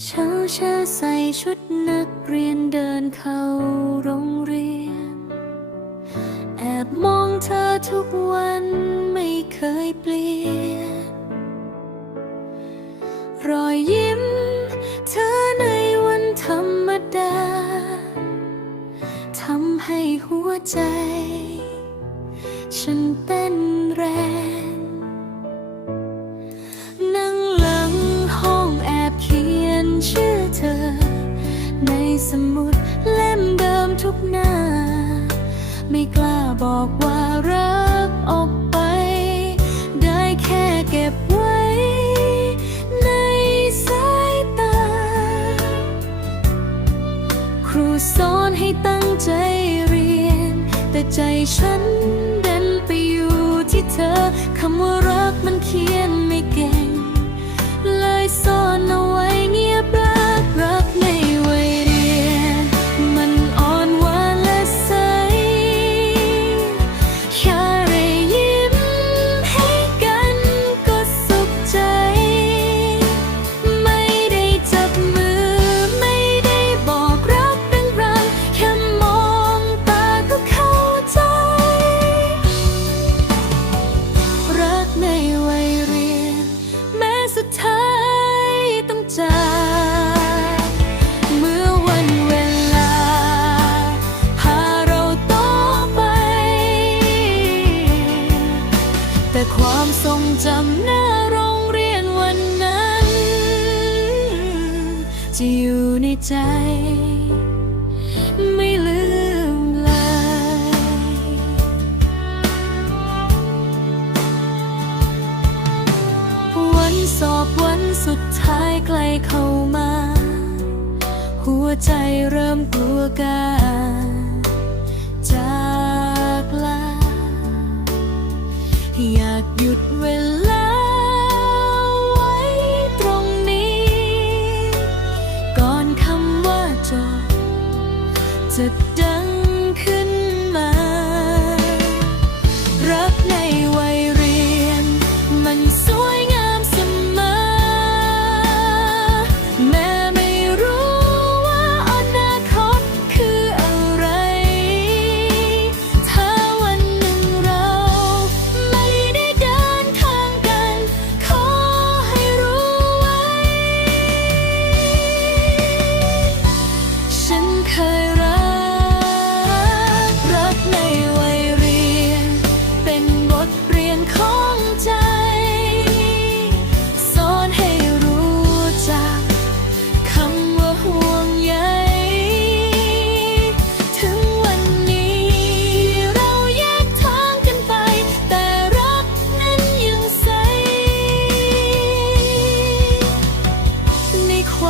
เช้าเช้าใส่ชุดนักเรียนเดินเข้าโรงเรียน แอบมองเธอทุกวันไม่เคยเปลี่ยน รอยยิ้มเธอในวันธรรมดาทำให้หัวใจ ฉันเต้นแรง หน้า ไม่กล้าบอกว่ารักออกไป ได้แค่เก็บไว้ในสายตา ครูสอนให้ตั้งใจเรียน แต่ใจฉันเดินไปอยู่ที่เธอคำว่ารักมันเขียนไม่เก่ง จ ไม่ลืมเลย วันสอบวันสุดท้ายใกล้เข้ามา หัวใจเริ่มกลัวกันจากลา อยากหยุดเวลา จะดังขึ้นมา รับใน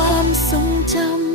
ความทรงจำ